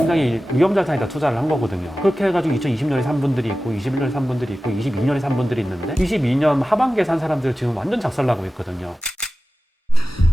굉장히 위험자산에다 투자를 한 거거든요. 그렇게 해가지고 2020년에 산 분들이 있고 21년에 산 분들이 있고 22년에 산 분들이 있는데 22년 하반기에 산 사람들 지금 완전 작살나고 있거든요.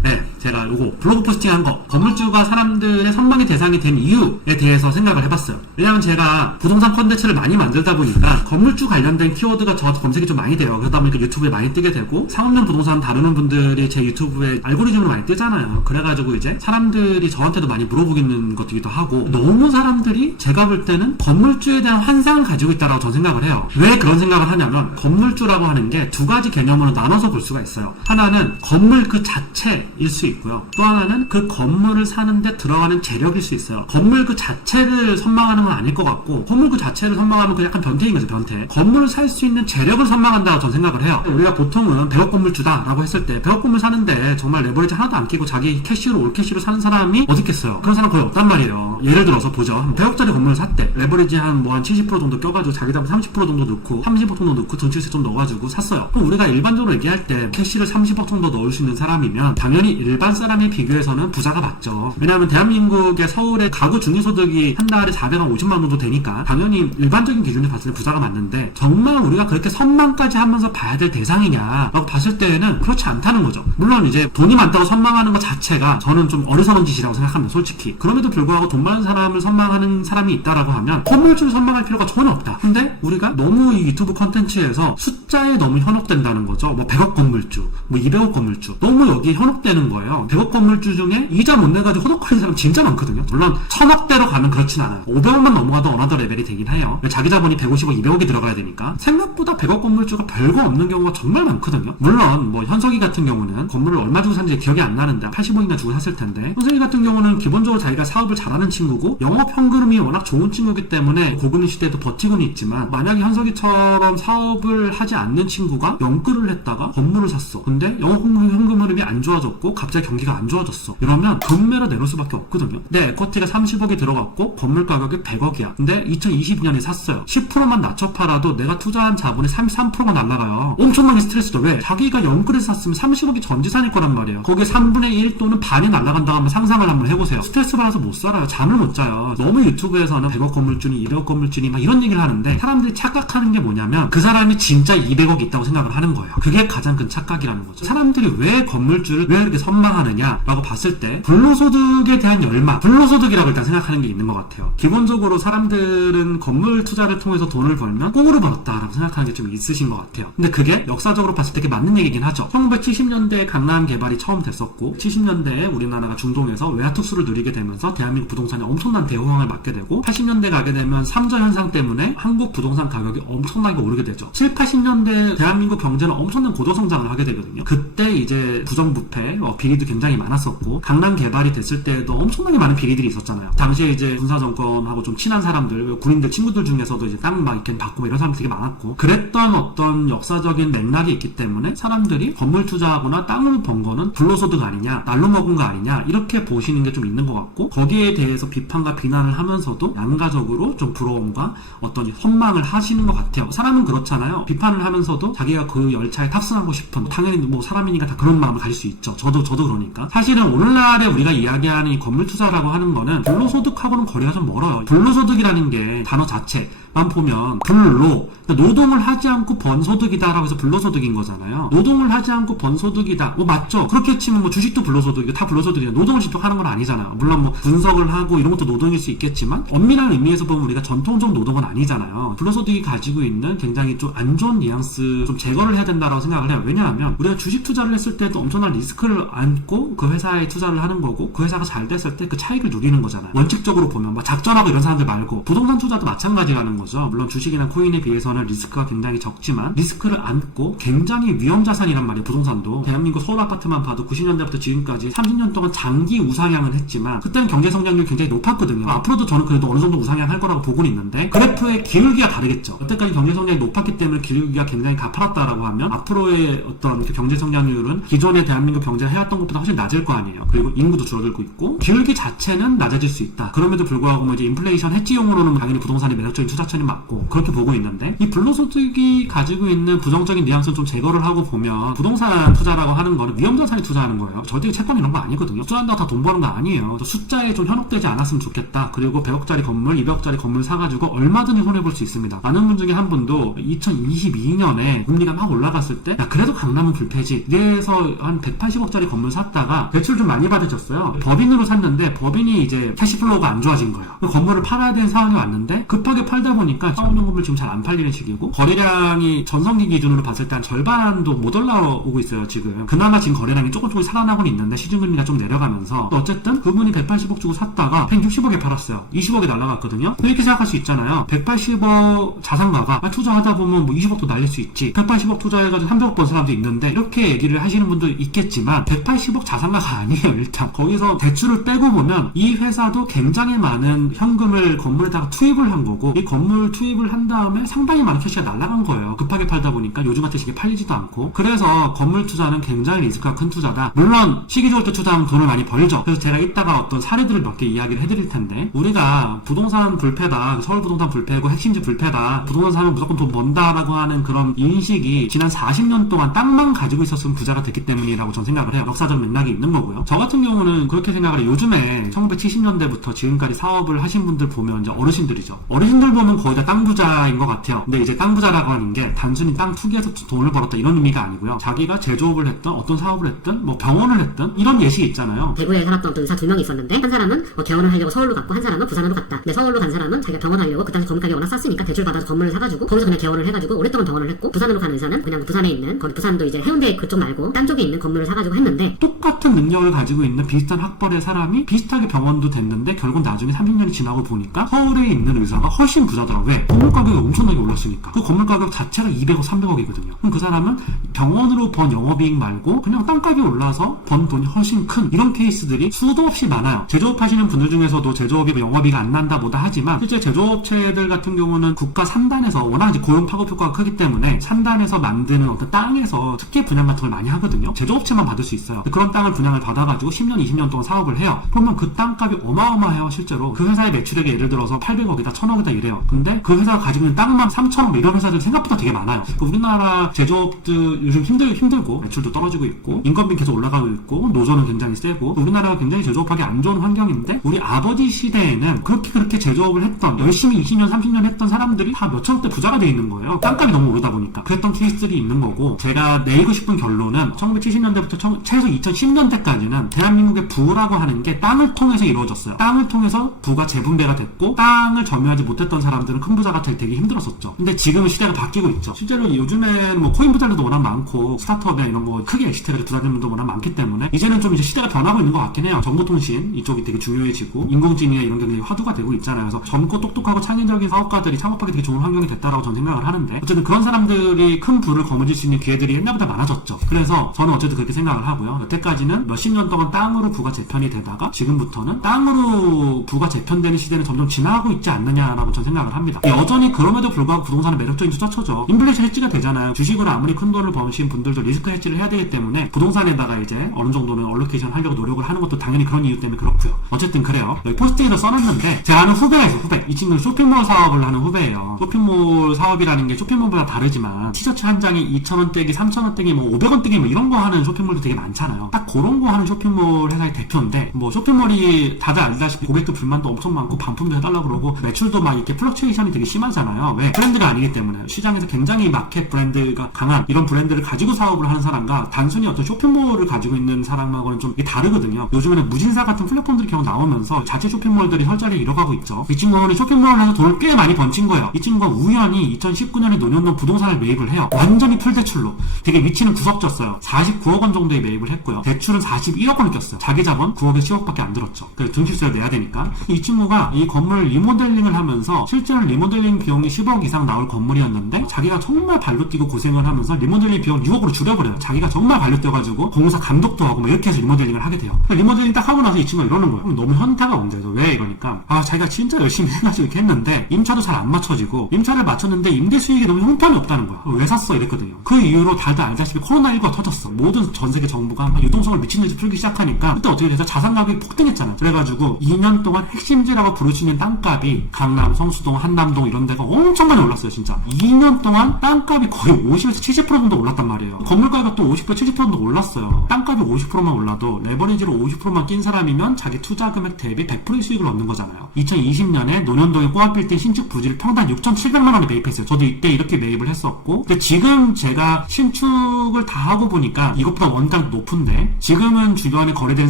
네, 제가 요거 블로그 포스팅한 거 건물주가 사람들의 선망의 대상이 된 이유에 대해서 생각을 해봤어요. 왜냐면 제가 부동산 컨텐츠를 많이 만들다 보니까 건물주 관련된 키워드가 저 검색이 좀 많이 돼요. 그러다 보니까 유튜브에 많이 뜨게 되고 상업용 부동산 다루는 분들이 제 유튜브에 알고리즘으로 많이 뜨잖아요. 그래가지고 이제 사람들이 저한테도 많이 물어보는 것이기도 하고, 너무 사람들이 제가 볼 때는 건물주에 대한 환상을 가지고 있다라고 저는 생각을 해요. 왜 그런 생각을 하냐면 건물주라고 하는 게 두 가지 개념으로 나눠서 볼 수가 있어요. 하나는 건물 그 자체일 수 있고요. 또 하나는 그 건물을 사는데 들어가는 재력일 수 있어요. 건물 그 자체를 선망하는 건 아닐 것 같고, 건물 그 자체를 선망하면 그 약간 변태인 거죠, 변태. 건물을 살 수 있는 재력을 선망한다고 저는 생각을 해요. 우리가 보통은 100억 건물주다라고 했을 때 100억 건물 사는데 정말 레버리지 하나도 안 끼고 자기 캐시로 올 캐시로 사는 사람이 어디 있겠어요? 그런 사람 거의 없단 말이에요. 예를 들어서 보죠. 100억짜리 건물을 샀대. 레버리지 한 70% 정도 껴가지고 자기 잡은 30% 정도 넣고 30억 정도 넣고 전치세 좀 넣어가지고 샀어요. 그럼 우리가 일반적으로 얘기할 때 캐시를 30억 정도 넣을 수 있는 사람이면 당연히 일반 사람에 비교해서는 부자가 맞죠. 왜냐하면 대한민국의 서울의 가구 중위소득이 한 달에 450만 원 정도 되니까 당연히 일반적인 기준에 봤을 때 부자가 맞는데, 정말 우리가 그렇게 선망까지 하면서 봐야 될 대상이냐라고 봤을 때는 그렇지 않다는 거죠. 물론 이제 돈이 많다고 선망하는 것 자체가 저는 좀 어리석은 짓이라고 생각합니다, 솔직히. 그럼에도 불구하고 돈 많은 사람을 선망하는 사람이 있다라고 하면 건물주를 선망할 필요가 전혀 없다. 근데 우리가 너무 이 유튜브 컨텐츠에서 숫자에 너무 현혹된다는 거죠. 100억 건물주, 200억 건물주, 너무 여기에 현혹되는 거예요. 100억 건물주 중에 이자 못 내가지고 허덕거리는 사람 진짜 많거든요. 물론 1000억대로 가면 그렇진 않아요. 500억만 넘어가도 어나더 레벨이 되긴 해요. 자기 자본이 150억, 200억이 들어가야 되니까. 생각보다 100억 건물주가 별거 없는 경우가 정말 많거든요. 물론 현석이 같은 경우는 건물을 얼마 주고 샀는지 기억이 안 나는데 80억이나 주고 샀을 텐데, 현석이 같은 경우는 기본적으로 자기가 사업을 잘하는 친구고 영업 현금이 워낙 좋은 친구이기 때문에 고금리 시대에도 버티고는 있지만, 만약에 현석이처럼 사업을 하지 않는 친구가 영끌을 했다가 건물을 샀어. 근데 영업 현금 흐름이 안 좋아졌고 갑자기 경기가 안 좋아졌어. 이러면 금매로 내놓을 수밖에 없거든요. 내 에쿼티가 30억이 들어갔고 건물 가격이 100억이야. 근데 2022년에 샀어요. 10%만 낮춰 팔아도 내가 투자한 자본이 33%가 날라가요. 엄청나게 스트레스죠. 왜? 자기가 영끌에서 샀으면 30억이 전지산일 거란 말이에요. 거기에 3분의 1 또는 반이 날라간다고 하면 상상을 한번 해보세요. 스트레스 받아서 못 살아요. 잠을 못 자요. 너무 유튜브에서는 100억 건물주니 200억 건물주니 막 이런 얘기를 하는데, 사람들이 착각하는 게 뭐냐면 그 사람이 진짜 200억이 있다고 생각을 하는 거예요. 그게 가장 큰 착각이라는 거죠. 사람들이 왜 건물주를 왜 이렇게 선망하느냐 라고 봤을 때 불로소득에 대한 열망, 불로소득이라고 일단 생각하는 게 있는 것 같아요. 기본적으로 사람들은 건물 투자를 통해서 돈을 벌면 꽁으로 벌었다라고 생각하는 게 좀 있으신 것 같아요. 근데 그게 역사적으로 봤을 때 맞는 얘기긴 하죠. 1970년대에 강남 개발이 처음 됐었고 70년대에 우리나라가 중동에서 외화 특수를 누리게 되면서 대한민국 부동산이 엄청난 대호황을 맞게 되고, 80년대 가게 되면 삼저 현상 때문에 한국 부동산 가격이 엄청나게 오르게 되죠. 7, 80년대 대한민국 경제는 엄청난 고도성장을 하게 되거든요. 그때 이제 부정부패, 비리도 굉장히 많았었고, 강남 개발이 됐을 때도 엄청나게 많은 비리들이 있었잖아요. 당시에 이제 군사정권하고 좀 친한 사람들, 군인들 친구들 중에서도 이제 땅 막 이렇게 받고 이런 사람들 되게 많았고, 그랬던 어떤 역사적인 맥락이 있기 때문에 사람들이 건물 투자하거나 땅을 번 거는 불로소득 아니냐, 날로 먹은 거 아니냐, 이렇게 보시는 게 좀 있는 것 같고, 거기에 대해서 비판과 비난을 하면서도 양가적으로 좀 부러움과 어떤 선망을 하시는 것 같아요. 사람은 그렇잖아요. 비판을 하면서도 자기가 그 열차에 탑승하고 싶은, 당연히 사람이니까 다 그런 마음을 가질 수 있죠. 저도 그러니까. 사실은 오늘날에 우리가 이야기하는 이 건물 투자라고 하는 거는 불로소득하고는 거리가 좀 멀어요. 불로소득이라는 게 단어 자체만 보면 불로, 그러니까 노동을 하지 않고 번 소득이다라고 해서 불로소득인 거잖아요. 노동을 하지 않고 번 소득이다. 맞죠. 그렇게 치면 주식도 불로소득이고 다 불로소득이죠. 노동을 직접 하는 건 아니잖아요. 물론 분석을 하고 이런 것도 노동일 수 있겠지만, 엄밀한 의미에서 보면 우리가 전통적 노동은 아니잖아요. 불로소득이 가지고 있는 굉장히 좀 안 좋은 뉘앙스 좀 제거를 해야 된다라고 생각을 해요. 왜냐하면 우리가 주식 투자를 했을 때도 엄청난 리스크를 안고 그 회사에 투자를 하는 거고, 그 회사가 잘 됐을 때 그 차익을 누리는 거잖아요. 원칙적으로 보면 작전하고 이런 사람들 말고 부동산 투자도 마찬가지라는 거죠. 물론 주식이나 코인에 비해서는 리스크가 굉장히 적지만 리스크를 안고 굉장히 위험 자산이란 말이에요. 부동산도 대한민국 서울 아파트만 봐도 90년대부터 지금까지 30년 동안 장기 우상향을 했지만 그때는 경제 성장률이 굉장히 높았거든요. 앞으로도 저는 그래도 어느 정도 우상향 할 거라고 보고는 있는데, 그래프의 기울기가 다르겠죠. 여태까지 경제 성장이 높았기 때문에 기울기가 굉장히 가파랐다라고 하면, 앞으로의 어떤 경제 성장률은 기존의 대한민국 경제 이제 해왔던 것보다 훨씬 낮을 거 아니에요. 그리고 인구도 줄어들고 있고 기울기 자체는 낮아질 수 있다. 그럼에도 불구하고 뭐 이제 인플레이션 해지용으로는 당연히 부동산이 매력적인 투자처는 맞고 그렇게 보고 있는데 이 불로소득이 가지고 있는 부정적인 뉘앙스는 좀 제거를 하고 보면 부동산 투자라고 하는 거는 위험자산에 투자하는 거예요. 절대 채권 이런 거 아니거든요. 투자한다고 다 돈 버는 거 아니에요. 숫자에 좀 현혹되지 않았으면 좋겠다. 그리고 100억짜리 건물, 200억짜리 건물 사가지고 얼마든지 손해볼 수 있습니다. 아는 분 중에 한 분도 2022년에 금리가 막 올라갔을 때 야 그래도 강남은 불패지. 이래서 한 180억짜리 건물 샀다가 대출 좀 많이 받으셨어요. 법인으로 샀는데 법인이 이제 캐시플로우가 안 좋아진 거예요. 건물을 팔아야 되는 상황이 왔는데 급하게 팔다 보니까 싸우는 건물 지금 잘 안 팔리는 시기고 거래량이 전성기 기준으로 봤을 때 한 절반도 못 올라오고 있어요. 지금 그나마 지금 거래량이 조금씩 살아나고는 있는데 시중금리가 좀 내려가면서 어쨌든 그분이 180억 주고 샀다가 160억에 팔았어요. 20억에 날라갔거든요. 이렇게 생각할 수 있잖아요. 180억 자산가가 투자하다 보면 뭐 20억도 날릴 수 있지. 180억 투자해가지고 300억 번 사람도 있는데 이렇게 얘기를 하시는 분도 있겠지만 180억 자산가가 아니에요. 일단 거기서 대출을 빼고 보면 이 회사도 굉장히 많은 현금을 건물에다가 투입을 한 거고 이 건물 투입을 한 다음에 상당히 많은 캐시가 날아간 거예요. 급하게 팔다 보니까 요즘 같은 시기에 팔리지도 않고 그래서 건물 투자는 굉장히 리스크가 큰 투자다. 물론 시기 좋을 때 투자하면 돈을 많이 벌죠. 그래서 제가 이따가 어떤 사례들을 몇 개 이야기를 해드릴 텐데 우리가 부동산 불패다, 서울 부동산 불패고 핵심지 불패다, 부동산 사면 무조건 돈 번다라고 하는 그런 인식이 지난 40년 동안 땅만 가지고 있었으면 부자가 됐기 때문이라고 저는 생각을 해요. 역사적 맥락이 있는 거고요. 저 같은 경우는 그렇게 생각을 해요. 요즘에 1970년대부터 지금까지 사업을 하신 분들 보면 이제 어르신들이죠. 어르신들 보면 거의 다 땅 부자인 것 같아요. 근데 이제 땅 부자라고 하는 게 단순히 땅 투기해서 돈을 벌었다 이런 의미가 아니고요. 자기가 제조업을 했든 어떤 사업을 했든 뭐 병원을 했든 이런 예식이 있잖아요. 대구에 살았던 어떤 의사 2명이 있었는데 한 사람은 개원을 하려고 서울로 갔고 한 사람은 부산으로 갔다. 근데 서울로 간 사람은 자기가 병원 하려고 그 당시 건물 가격이 워낙 쌌으니까 대출 받아서 건물을 사가지고 거기서 그냥 개원을 해가지고 오랫동안 병원을 했고 부산으로 간 의사는 그냥 부산에 있는 거기 부산도 이제 해운대 그쪽 말고 딴 쪽에 있는 건물을 사가지고 했는데 똑같은 능력을 가지고 있는 비슷한 학벌의 사람이 비슷하게 병원도 됐는데 결국 나중에 30년이 지나고 보니까 서울에 있는 의사가 훨씬 부자더라고요. 왜? 건물 가격이 엄청나게 올랐으니까. 그 건물 가격 자체가 200억, 300억이거든요. 그럼 그 사람은 병원으로 번 영업이익 말고 그냥 땅값이 올라서 번 돈이 훨씬 큰 이런 케이스들이 수도 없이 많아요. 제조업 하시는 분들 중에서도 제조업이 영업이익 안 난다 뭐다 하지만 실제 제조업체들 같은 경우는 국가 산단에서 워낙 이제 고용 파급 효과가 크기 때문에 산단에서 만드는 어떤 땅에서 특혜 분양 같은 걸 많이 하거든요. 제조업체만 받을 수 있어요. 그런 땅을 분양을 받아가지고 10년, 20년 동안 사업을 해요. 그러면 그 땅값이 어마어마해요. 실제로 그 회사의 매출액이 예를 들어서 800억이다, 1000억이다 이래요. 근데 그 회사가 가지고 있는 땅만 3000억 이런 회사들 생각보다 되게 많아요. 우리나라 제조업들 요즘 힘들고 매출도 떨어지고 있고 인건비 계속 올라가고 있고 노조는 굉장히 세고 우리나라가 굉장히 제조업하기 안 좋은 환경인데 우리 아버지 시대에는 그렇게 제조업을 했던 열심히 20년 30년 했던 사람들이 다 몇천억대 부자가 돼 있는 거예요. 땅값이 너무 오르다 보니까 그랬던 케이스들이 있는 거고 제가 내리고 싶은 결론은 1970년대부터 최소 2010년대까지는 대한민국의 부라고 하는 게 땅을 통해서 이루어졌어요. 땅을 통해서 부가 재분배가 됐고 땅을 점유하지 못했던 사람들은 큰 부자가 되게 힘들었었죠. 근데 지금은 시대가 바뀌고 있죠. 실제로 요즘엔 뭐 코인 부자들도 워낙 많고 스타트업이나 이런 거 크게 엑시트해서 부자 되는 분도 워낙 많기 때문에 이제는 좀 이제 시대가 변하고 있는 것 같긴 해요. 정보통신 이쪽이 되게 중요해지고 인공지능이나 이런 게 되게 화두가 되고 있잖아요. 그래서 젊고 똑똑하고 창의적인 사업가들이 창업하기 되게 좋은 환경이 됐다라고 저는 생각을 하는데 어쨌든 그런 사람들이 큰 부를 거머쥘 수 있는 기회들이 옛날보다 많아졌죠. 그래서 저는 어쨌든 그렇게 생각을 하고요. 여태까지는 몇십 년 동안 땅으로 부가 재편이 되다가 지금부터는 땅으로 부가 재편되는 시대는 점점 지나가고 있지 않느냐라고 저는 생각을 합니다. 여전히 그럼에도 불구하고 부동산은 매력적인 투자처죠. 인플레이션 해지가 되잖아요. 주식으로 아무리 큰 돈을 버신 분들도 리스크 해지를 해야 되기 때문에 부동산에다가 이제 어느 정도는 얼로케이션 하려고 노력을 하는 것도 당연히 그런 이유 때문에 그렇고요. 어쨌든 그래요. 여기 포스트잇을 써놨는데 제가 아는 후배예요. 이 친구는 쇼핑몰 사업을 하는 후배예요. 쇼핑몰 사업이라는 게 쇼핑몰보다 다르지만 티셔츠 한 장이 2,000원대기, 3,000원대기, 뭐 500원대기 뭐 이런 거 하는 쇼핑몰도 되게 많잖아요. 딱 그런 거 하는 쇼핑몰 회사의 대표인데 뭐 쇼핑몰이 다들 알다시피 고객들 불만도 엄청 많고 반품도 해달라고 그러고 매출도 막 이렇게 플럭츄에이션이 되게 심하잖아요. 왜? 브랜드가 아니기 때문에 시장에서 굉장히 마켓 브랜드가 강한 이런 브랜드를 가지고 사업을 하는 사람과 단순히 어떤 쇼핑몰을 가지고 있는 사람하고는 좀 다르거든요. 요즘에는 무진사 같은 플랫폼들이 계속 나오면서 자체 쇼핑몰들이 혈자리를 잃어가고 있죠. 이 친구는 쇼핑몰을 해서 돈을 꽤 많이 번친 거예요. 이 친구가 우연히 2019년에 노년동 부동산을 매입을 해요. 완전히 풀대출로. 되게 위치는 구석졌어요. 49억 원 정도에 매입을 했고요. 대출은 41억 원을 꼈어요. 자기 자본 9억에 10억밖에 안 들었죠. 그래서 등기세를 내야 되니까. 이 친구가 이 건물 리모델링을 하면서 실제로는 리모델링 비용이 10억 이상 나올 건물이었는데 자기가 정말 발로 뛰고 고생을 하면서 리모델링 비용을 6억으로 줄여버려요. 자기가 정말 발로 뛰어가지고 공사 감독도 하고 뭐 이렇게 해서 리모델링을 하게 돼요. 리모델링 딱 하고 나서 이 친구가 이러는 거예요. 너무 현타가 온 거예요. 왜 이러니까 자기가 진짜 열심히 해가지고 이렇게 했는데 임차도 잘 안 맞춰지고 임차를 맞췄는데 임대 수익이 너무 형편이 없다는 거야. 왜 샀어? 이랬거든요. 그 이후로 다들 알다시피 코로나19가 터졌어. 모든 전 세계 세계 정부가 막 유동성을 미친 듯이 풀기 시작하니까 그때 어떻게 돼서 자산 가격이 폭등했잖아요. 그래가지고 2년 동안 핵심지라고 부를 수 있는 땅값이 강남, 성수동, 한남동 이런 데가 엄청 많이 올랐어요. 진짜 2년 동안 땅값이 거의 50에서 70% 정도 올랐단 말이에요. 건물 가격도 50% 70% 정도 올랐어요. 땅값이 50%만 올라도 레버리지로 50%만 낀 사람이면 자기 투자 금액 대비 100%의 수익을 얻는 거잖아요. 2020년에 논현동의 꼬합빌딩 신축 부지를 평당 6,700만 원에 매입했어요. 저도 이때 이렇게 매입을 했었고, 근데 지금 제가 신축을 다 하고 보니까 이것보다 원가가 높은데 지금은 주변에 거래되는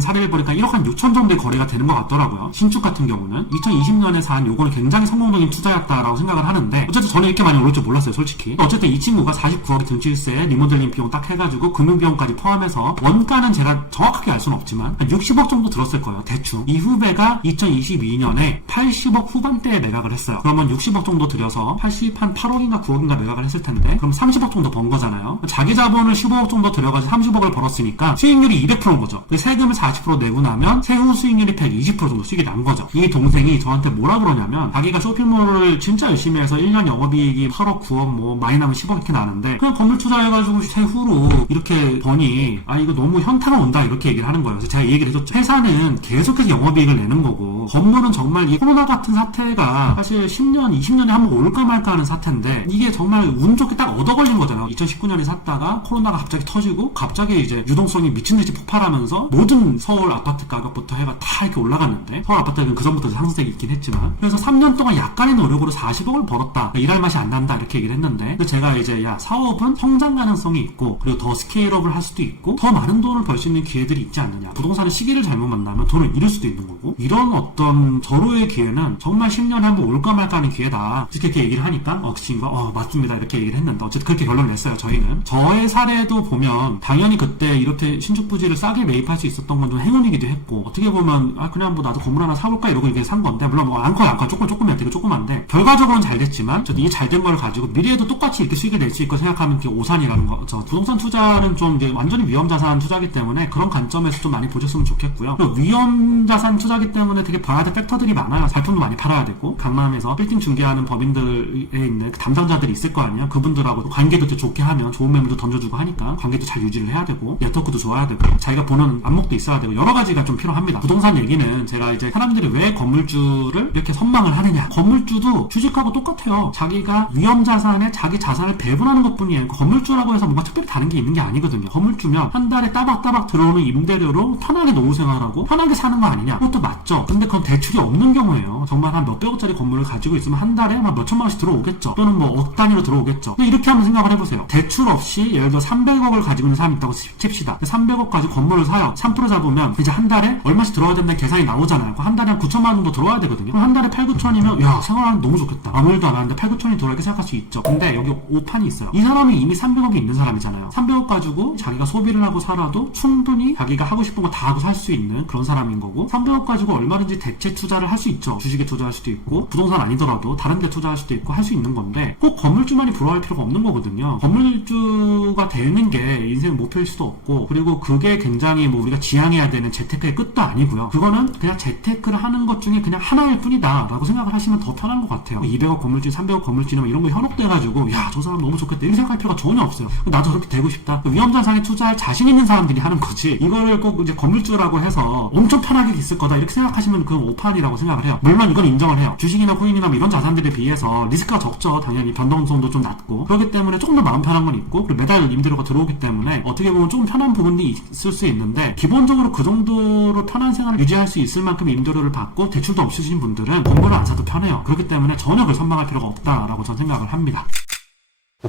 사례를 보니까 1억 한 6천 정도의 거래가 되는 것 같더라고요. 신축 같은 경우는 2020년에 산 요거는 굉장히 성공적인 투자였다라고 생각을 하는데, 어쨌든 저는 이렇게 많이 오를 줄 몰랐어요, 솔직히. 어쨌든 이 친구가 49억의 등치일세 리모델링 비용 딱 해가지고 금융비용까지 포함해서 원가는 제가 정확하게 알 수는 없지만 한 60억 정도 들었을 거예요, 대충. 이 후배가 2022년에 80억 후반대에 매각을 했어요. 그러면 60억 정도 들여서 80한 8억인가 9억인가 매각을 했을 텐데, 그럼 30억 정도 번 거잖아요. 자기 자본을 15억 정도 들여가지고 30억을 벌었으니까 수익률이 200%인 거죠. 세금을 40% 내고 나면 세후 수익률이 120% 정도 수익이 난 거죠. 이 동생이 저한테 뭐라 그러냐면, 자기가 쇼핑몰을 진짜 열심히 해서 1년 영업이익이 8억 9억 뭐 많이 나면 10억 이렇게 나는데, 그냥 건물 투자해가지고 세후로 이렇게 버니 이거 너무 현타가 온다 이렇게 얘기를 하는 거예요. 그래서 제가 이 얘기를 해줬죠. 회사는 계속해서 영업이익을 내는 거고, 건물은 정말 이 코로나 같은 사태가 사실 10년 20년에 한번 올까 말까 하는 사태인데, 이게 정말 운 좋게 딱 얻어 걸린 거잖아요. 2019년에 샀다가 코로나가 갑자기 터지고 갑자기 이제 유동성이 미친듯이 폭발하면서 모든 서울 아파트 가격부터 해가 다 이렇게 올라갔는데, 서울 아파트는 그 전부터 상승세가 있긴 했지만, 그래서 3년 동안 약간의 노력으로 40억을 벌었다, 일할 맛이 안 난다 이렇게 얘기를 했는데, 근데 제가 이제 사업은 성장 가능성이 있고, 그리고 더 스케일업을 할 수도 있고, 더 많은 돈을 벌 수 있는 기회들이 있지 않느냐. 부동산은 시기를 잘못 만나면 돈을 잃을 수도 있는 거고, 이런 어떤 절호의 기회는 정말 10년에 한번 올까 말까 하는 기회다 이렇게 얘기를 하니까 그 친구가 맞습니다 이렇게 얘기를 했는데, 어쨌든 그렇게 결론을 냈어요. 저희는 저의 사례도 보면 당연히 그때 이렇게 신축 부지를 싸게 매입할 수 있었던 건 좀 행운이기도 했고, 어떻게 보면 그냥 뭐 나도 건물 하나 사볼까 이러고 이렇게 산 건데, 물론 뭐 안커 조금이야 되게 조그만데 결과적으로는 잘 됐지만, 저도 이 잘 된 걸 가지고 미래에도 똑같이 이렇게 수익을 낼 수 있고 생각하면 그게 오산이라는 거죠. 부동산 투자는 좀 이제 완전히 위험자산 투자기 때문에 그런 관점에서 좀 많이 보셨으면 좋겠고요. 위험자산 투자기 때문에 되게 봐야 될 팩터들이 많아요. 발품도 많이 팔아야 되고, 강남에서 빌딩 중개하는 법인들에 있는 그 담당자들이 있을 거 아니야. 그분들하고 관계도 더 좋게 하면 좋은 매물도 던져주고 하니까 관계도 잘 유지를 해야 되고, 네트워크도 좋아야 되고, 자기가 보는 안목도 있어야 되고, 여러 가지가 좀 필요합니다. 부동산 얘기는 제가 이제 사람들이 왜 건물주를 이렇게 선망을 하느냐, 건물주도 주식하고 똑같아요. 자기가 위험자산에 자기 자산을 배분하는 것 뿐이에요. 건물주라고 해서 뭔가 특별히 다른 게 있는 게 아니거든요. 건물주면 한 달에 따박따박 들어오는 임대료로 편하게 노후 생활하고 편하게 사는 거 아니냐, 그것도 맞죠. 근데 그건 대출이 없는 경우에요. 정말 한 몇백억짜리 건물을 가지고 있으면 한 달에 한 몇천만 원씩 들어오겠죠. 또는 뭐 억 단위로 들어오겠죠. 근데 이렇게 한번 생각을 해보세요. 대출 없이 예를 들어 300억을 가지고 있는 사람이 있다고 칩시다. 300억 가지고 건물을 사요. 3% 잡으면 이제 한 달에 얼마씩 들어와야 된다는 계산이 나오잖아요. 한 달에 한 9천만 원 정도 들어와야 되거든요. 그럼 한 달에 8, 9천이면 야, 생활하는 너무 좋겠다. 아무 일도 안 하는데 8, 9천이 들어오게 생각할 수 있죠. 근데 여기 오판이 있어요. 이 사람이 이미 300억이 있는 사람이잖아요. 300억 가지고 자기가 소비를 하고 살아도 충분히 자기가 하고 싶은 거 다 하고 살 수 있는 그런 사람인 거고, 300억 가지고 얼마든지 대체 투자를 할 수 있죠. 주식에 투자할 수도 있고, 부동산 아니더라도 다른 데 투자할 수도 있고 할 수 있는 건데, 꼭 건물주만이 부러워할 필요가 없는 거거든요. 건물주가 되는 게 인생 목표일 수도 없고, 그리고 그게 굉장히 뭐 우리가 지향해야 되는 재테크의 끝도 아니고요. 그거는 그냥 재테크를 하는 것 중에 그냥 하나일 뿐이다 라고 생각을 하시면 더 편한 것 같아요. 200억 건물주, 300억 건물주는 이런 거 현혹돼가지고 야, 저 사람 너무 좋겠다 이렇게 생각할 필요가 전혀 없어요. 나도 그렇게 되고 싶다. 위험자산에 투자할 자신 있는 사람들이 하는 거지, 이거를 꼭 이제 건물주라고 해서 엄청 편하게 있을 거다 이렇게 생각하시면 그건 오판이라고 생각을 해요. 물론 이건 인정을 해요. 주식이나 코인이나 뭐 이런 자산들에 비해서 리스크가 적죠. 당연히 변동성도 좀 낮고, 그렇기 때문에 조금 더 마음 편한 건 있고, 그리고 매달 임대료가 들어오기 때문에 어떻게 보면 조금 편한 부분이 있을 수 있는데, 기본적으로 그 정도로 편한 생활을 유지할 수 있을 만큼 임대료를 받고 대출도 없으신 분들은 건물을 안 사도 편해요. 그렇기 때문에 전혀 그걸 선망할 필요가 없다라고 저는 생각을 합니다.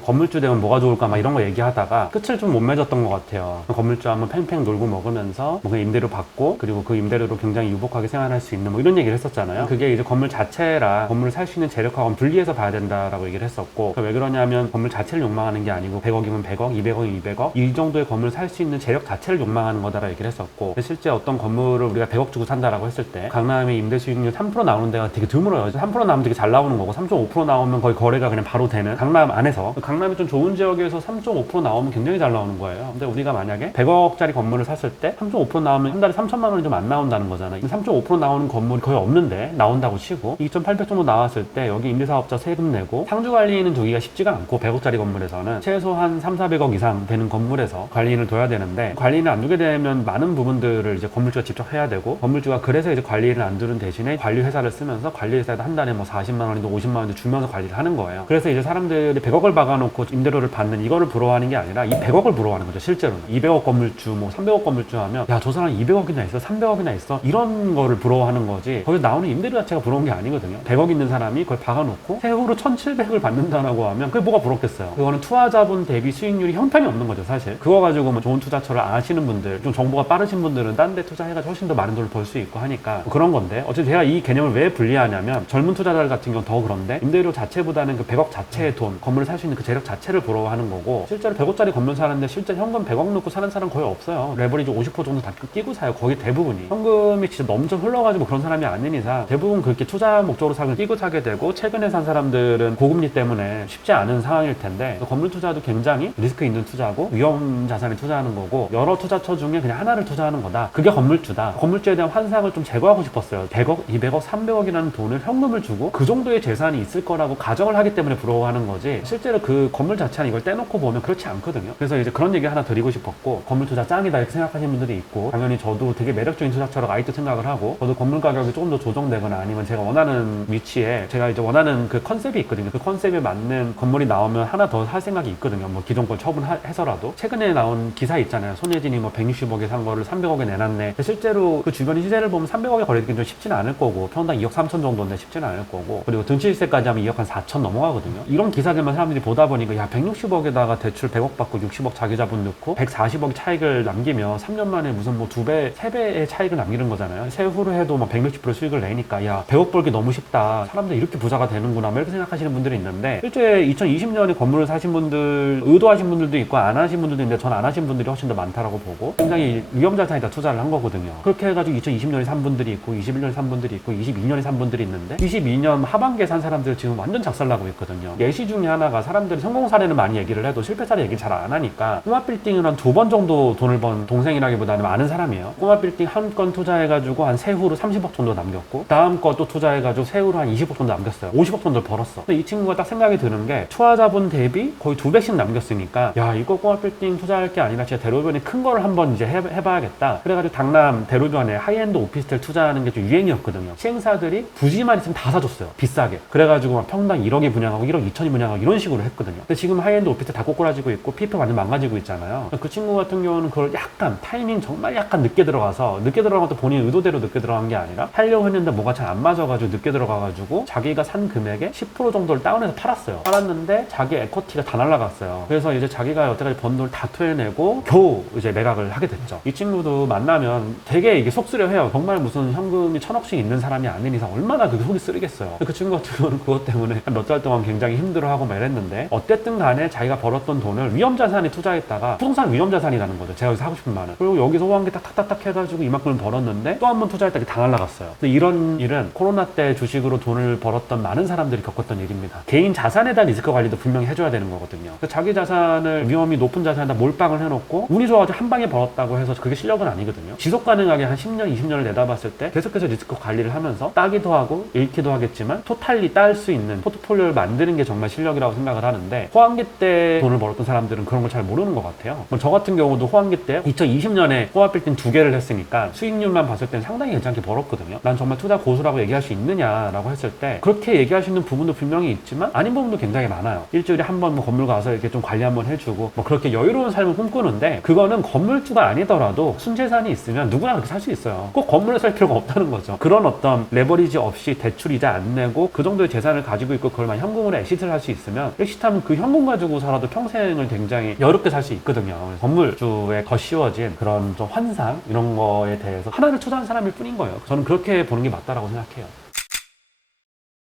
건물주 되면 뭐가 좋을까 막 이런 거 얘기하다가 끝을 좀 못 맺었던 것 같아요. 건물주 하면 팽팽 놀고 먹으면서 뭐 그 임대료 받고, 그리고 그 임대료로 굉장히 유복하게 생활할 수 있는 뭐 이런 얘기를 했었잖아요. 그게 이제 건물 자체라 건물을 살 수 있는 재력하고는 분리해서 봐야 된다라고 얘기를 했었고, 왜 그러냐면 건물 자체를 욕망하는 게 아니고 100억이면 100억, 200억이면 200억 이 정도의 건물을 살 수 있는 재력 자체를 욕망하는 거다라고 얘기를 했었고, 실제 어떤 건물을 우리가 100억 주고 산다라고 했을 때 강남의 임대 수익률 3% 나오는 데가 되게 드물어요. 3% 나오면 되게 잘 나오는 거고, 3.5% 나오면 거의 거래가 그냥 바로 되는 강남 안에서 강남이 좀 좋은 지역에서 3.5% 나오면 굉장히 잘 나오는 거예요. 근데 우리가 만약에 100억짜리 건물을 샀을 때 3.5% 나오면 한 달에 3천만 원이 좀 안 나온다는 거잖아요. 3.5% 나오는 건물이 거의 없는데 나온다고 치고 2,800 정도 나왔을 때 여기 임대사업자 세금 내고 상주 관리인은 두기가 쉽지가 않고 100억짜리 건물에서는 최소한 3,400억 이상 되는 건물에서 관리인을 둬야 되는데 관리인을 안 두게 되면 많은 부분들을 이제 건물주가 직접 해야 되고 건물주가 그래서 이제 관리인을 안 두는 대신에 관리회사를 쓰면서 관리회사에다 한 달에 뭐 40만 원이든 50만 원이든 주면서 관리를 하는 거예요. 그래서 이제 사람들이 100억을 박아놓고 임대료를 받는 이거를 부러워하는 게 아니라 이 100억을 부러워하는 거죠. 실제로는 200억 건물주 뭐 300억 건물주 하면 야 저 사람 200억이나 있어 300억이나 있어 이런 거를 부러워하는 거지 거기서 나오는 임대료 자체가 부러운 게 아니거든요. 100억 있는 사람이 그걸 박아놓고 세후로 1,700을 받는다라고 하면 그게 뭐가 부럽겠어요. 그거는 투자자분 대비 수익률이 형편이 없는 거죠 사실. 그거 가지고 뭐 좋은 투자처를 아시는 분들 좀 정보가 빠르신 분들은 딴 데 투자해가지고 훨씬 더 많은 돈을 벌 수 있고 하니까 뭐 그런 건데 어쨌든 제가 이 개념을 왜 분리하냐면 젊은 투자자들 같은 경우는 더 그런데 임대료 자체보다는 그 100억 자체의 돈 건물을 살 수 있는 그 재력 자체를 부러워하는 거고 실제로 100억짜리 건물 사는데 실제 현금 100억 넣고 사는 사람 거의 없어요. 레버리지 50% 정도 다 끼고 사요. 거의 대부분이 현금이 진짜 넘쳐 흘러가지고 그런 사람이 아닌 이상 대부분 그렇게 투자 목적으로 사면 끼고 사게 되고 최근에 산 사람들은 고금리 때문에 쉽지 않은 상황일 텐데 건물 투자도 굉장히 리스크 있는 투자고 위험 자산에 투자하는 거고 여러 투자처 중에 그냥 하나를 투자하는 거다. 그게 건물주다. 건물주에 대한 환상을 좀 제거하고 싶었어요. 100억, 200억, 300억이라는 돈을 현금을 주고 그 정도의 재산이 있을 거라고 가정을 하기 때문에 부러워하는 거지 실제로 그 건물 자체는 이걸 떼놓고 보면 그렇지 않거든요. 그래서 이제 그런 얘기 하나 드리고 싶었고 건물 투자 짱이다 이렇게 생각하시는 분들이 있고 당연히 저도 되게 매력적인 투자처라고 아직도 생각을 하고 저도 건물 가격이 조금 더 조정되거나 아니면 제가 원하는 위치에 제가 이제 원하는 그 컨셉이 있거든요. 그 컨셉에 맞는 건물이 나오면 하나 더 살 생각이 있거든요. 뭐 기존 걸 처분해서라도 최근에 나온 기사 있잖아요. 손예진이 뭐 160억에 산 거를 300억에 내놨네. 실제로 그 주변 시세를 보면 300억에 거래되긴 좀 쉽지는 않을 거고 평당 2억 3천 정도인데 쉽지는 않을 거고 그리고 등치일세까지 하면 2억 한 4천 넘어가거든요. 이런 기사들만 사람들이 보다 보니까 야 160억에다가 대출 100억 받고 60억 자기 자본 넣고 140억 차익을 남기면 3년 만에 무슨 뭐 2배, 3배의 차익을 남기는 거잖아요. 세후로 해도 뭐 160% 수익을 내니까 야 100억 벌기 너무 쉽다. 사람들이 이렇게 부자가 되는구나. 뭐 이렇게 생각하시는 분들이 있는데 실제 2020년에 건물을 사신 분들 의도하신 분들도 있고 안 하신 분들도 있는데 전 안 하신 분들이 훨씬 더 많다라고 보고 굉장히 위험자산에다 투자를 한 거거든요. 그렇게 해가지고 2020년에 산 분들이 있고 21년에 산 분들이 있고 22년에 산 분들이 있는데 22년 하반기에 산 사람들 지금 완전 작살나고 있거든요. 예시 중에 하나가 사람들이 성공 사례는 많이 얘기를 해도 실패 사례 얘기를 잘 안 하니까 꼬마 빌딩을 한 2번 정도 돈을 번 동생이라기보다는 아는 사람이에요. 꼬마 빌딩 한 건 투자해가지고 한 세후로 30억 정도 남겼고 다음 거 또 투자해가지고 세후로 한 20억 정도 남겼어요. 50억 정도 벌었어. 근데 이 친구가 딱 생각이 드는 게 투자자본 대비 거의 2배씩 남겼으니까 야 이거 꼬마 빌딩 투자할 게 아니라 진짜 대로변에 큰 거를 한번 이제 해봐야겠다. 그래가지고 강남 대로변에 하이엔드 오피스텔 투자하는 게 좀 유행이었거든요. 시행사들이 부지만 있으면 다 사줬어요. 비싸게. 그래가지고 막 평당 1억이 분양하고 1억 2천이 분양하고 이런 식으로 했거든요. 근데 지금 하이엔드 오피스텔 다 꼬꾸라지고 있고 PF 완전 망가지고 있잖아요. 그 친구 같은 경우는 그걸 약간 타이밍 정말 약간 늦게 들어가서 늦게 들어간 것도 본인 의도대로 늦게 들어간 게 아니라 하려고 했는데 뭐가 잘 안 맞아가지고 늦게 들어가가지고 자기가 산 금액의 10% 정도를 다운해서 팔았어요. 팔았는데 자기 에쿼티가 다 날라갔어요. 그래서 이제 자기가 여태까지 번 돈을 다 토해내고 겨우 이제 매각을 하게 됐죠. 이 친구도 만나면 되게 이게 속쓰려해요. 정말 무슨 현금이 1,000억씩 있는 사람이 아닌 이상 얼마나 그게 속이 쓰리겠어요. 그 친구 같은 경우는 그것 때문에 몇 달 동안 굉장히 힘들어하고 막 이랬는데 어쨌든 간에 자기가 벌었던 돈을 위험자산에 투자했다가 부동산 위험자산이라는 거죠. 제가 여기서 하고 싶은 말은. 그리고 여기서 호황기 탁탁탁탁 해가지고 이만큼을 벌었는데 또 한 번 투자했다가 다 날라갔어요. 근데 이런 일은 코로나 때 주식으로 돈을 벌었던 많은 사람들이 겪었던 일입니다. 개인 자산에 대한 리스크 관리도 분명히 해줘야 되는 거거든요. 자기 자산을 위험이 높은 자산에다 몰빵을 해놓고 운이 좋아가지고 한 방에 벌었다고 해서 그게 실력은 아니거든요. 지속 가능하게 한 10년, 20년을 내다봤을 때 계속해서 리스크 관리를 하면서 따기도 하고 잃기도 하겠지만 토탈리 딸 수 있는 포트폴리오를 만드는 게 정말 실력이라고 생각을 하는데 호황기 때 돈을 벌었던 사람들은 그런 걸 잘 모르는 것 같아요. 저 같은 경우도 호황기 때 2020년에 꼬마빌딩 2개를 했으니까 수익률만 봤을 때는 상당히 괜찮게 벌었거든요. 난 정말 투자 고수라고 얘기할 수 있느냐라고 했을 때 그렇게 얘기할 수 있는 부분도 분명히 있지만 아닌 부분도 굉장히 많아요. 일주일에 한 번 뭐 건물 가서 이렇게 좀 관리 한번 해주고 뭐 그렇게 여유로운 삶을 꿈꾸는데 그거는 건물주가 아니더라도 순재산이 있으면 누구나 그렇게 살 수 있어요. 꼭 건물을 살 필요가 없다는 거죠. 그런 어떤 레버리지 없이 대출 이자 안 내고 그 정도의 재산을 가지고 있고 그걸 만 현금으로 엑시트를 할 수 있으면 엑시트하면 그 현금 가지고 살아도 평생을 굉장히 여롭게 살 수 있거든요. 건물주에 더 씌워진 그런 좀 환상 이런 거에 대해서 하나를 투자한 사람일 뿐인 거예요. 저는 그렇게 보는 게 맞다라고 생각해요.